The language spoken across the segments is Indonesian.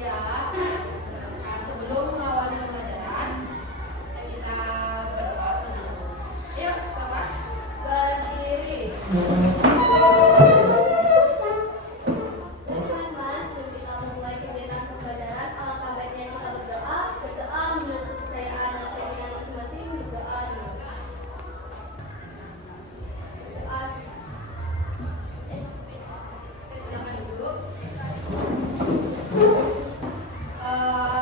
ya. Nah, sebelum mengawali pembelajaran, kita berdoa terlebih dahulu. Yuk, Bapak, berdiri. Teman-teman, sebelum kita memulai kegiatan pembelajaran, alangkah baiknya kita berdoa menurut kepercayaan dan keyakinan masing-masing. Berdoa dulu. Berdoa. Silakan duduk.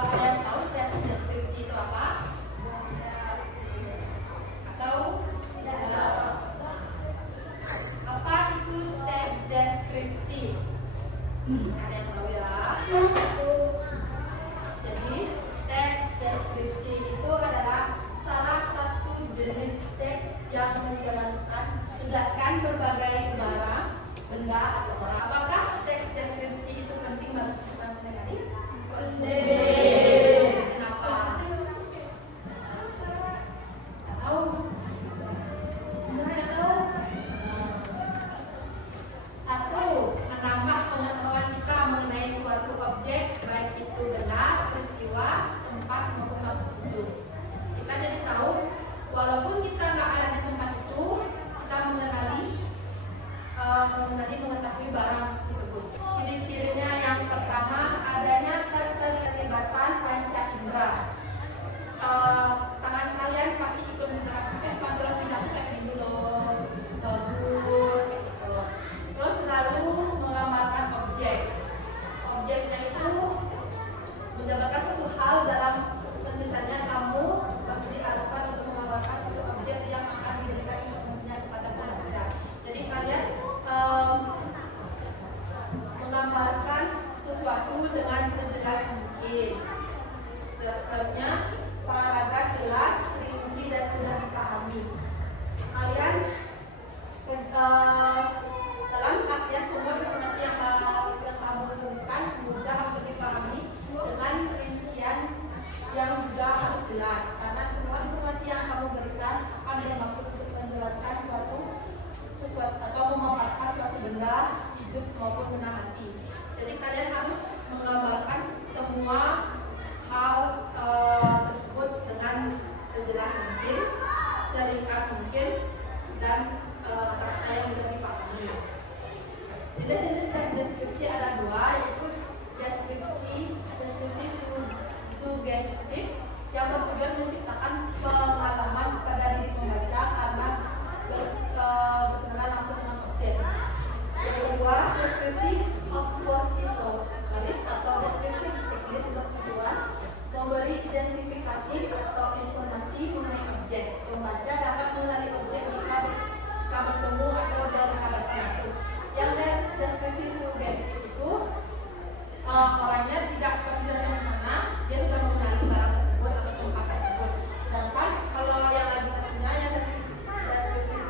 Kalian tahu tes deskripsi itu apa? Atau tidak? Apa itu tes deskripsi? Ada yang tahu ya? Jadi tes deskripsi itu adalah salah satu jenis teks yang menjelaskan berbagai barang, benda atau orang. Apakah teks deskripsi itu penting bagi teman sekali? Penting. Kenapa? Nggak tahu. Beneran nggak tahu. Satu, menambah pengetahuan kita mengenai suatu objek, baik itu benda, peristiwa, tempat maupun makhluk itu. Kita jadi tahu, walaupun kita nggak ada di tempat itu, kita mengetahui barang tersebut. Ciri-cirinya yang pertama, adanya keterlibatan panca indera. Tangan kalian pasti ikut menerapkan pantulan pindah itu kayak gini loh, bagus gitu. Terus selalu menggambarkan objek. Objeknya itu menjabarkan satu hal dalam penulisannya. Kamu pasti diharuskan untuk menggambarkan satu objek yang akan diberikan informasinya kepada pembaca. Jadi kalian menggambarkan sesuatu dengan sejelas mungkin. Daftarnya paragraf jelas, rinci dan mudah dipahami. Kalian dalam artian semua informasi yang kamu tuliskan mudah untuk dipahami dengan rincian yang juga harus jelas, karena semua informasi yang kamu berikan akan bermaksud untuk menjelaskan sesuatu atau memaparkan suatu benda hidup maupun benda mati. Jadi kalian harus menggambarkan semua hal tersebut dengan sejelas mungkin, seringkas mungkin, dan kata yang bisa dipahami. Jenis teks deskripsi ada dua, yaitu deskripsi sugestif yang bertujuan menciptakan pengalaman pada diri pembaca karena berkenalan langsung dengan objek. Yang kedua, deskripsi expositoris atau deskripsi teknis bertujuan memberi identifikasi atau informasi mengenai objek. Pembaca dapat mengenali objek jika bertemu atau berhadapan langsung. Yang deskripsi sugestif itu orangnya tidak perlu datang ke sana, dia sudah mengenali barang tersebut atau tempat tersebut. Sedangkan kalau yang lagi satunya yang deskripsi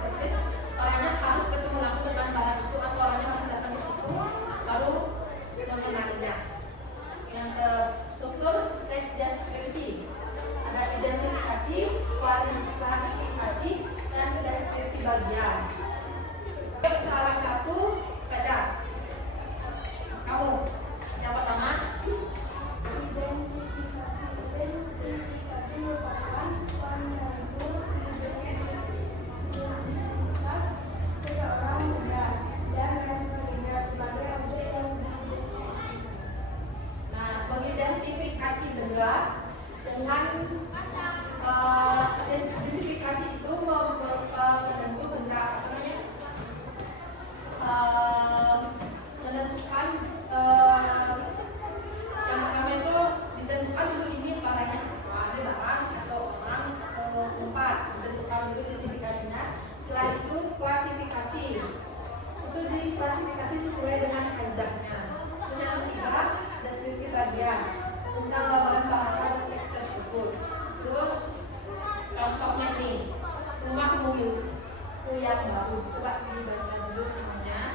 teknis, orangnya harus ketemu langsung dengan barang itu atau orangnya harus datang ke situ baru mengenalinya. Yang struktur teks deskripsi ada identifikasi, klasifikasi, dan deskripsi bagian. Salah satu baca. Kamu yang pertama. Identifikasi merupakan penentu identitas seseorang benda dan lain sebagainya sebagai objek yang dideskripsikan. Nah, mengidentifikasi benda dengan identifikasi itu menentu benda menentukan yang pertama itu ditentukan dulu ini barangnya ada barang atau orang atau tempat, ditentukan dulu identifikasinya. Setelah itu klasifikasi, itu diklasifikasi sesuai dengan kaidahnya. Terus yang ketiga, deskripsi bagian tentang gambaran bahasa teks tersebut. Terus contohnya nih, rumah mobilku yang baru. Coba dibaca dulu semuanya.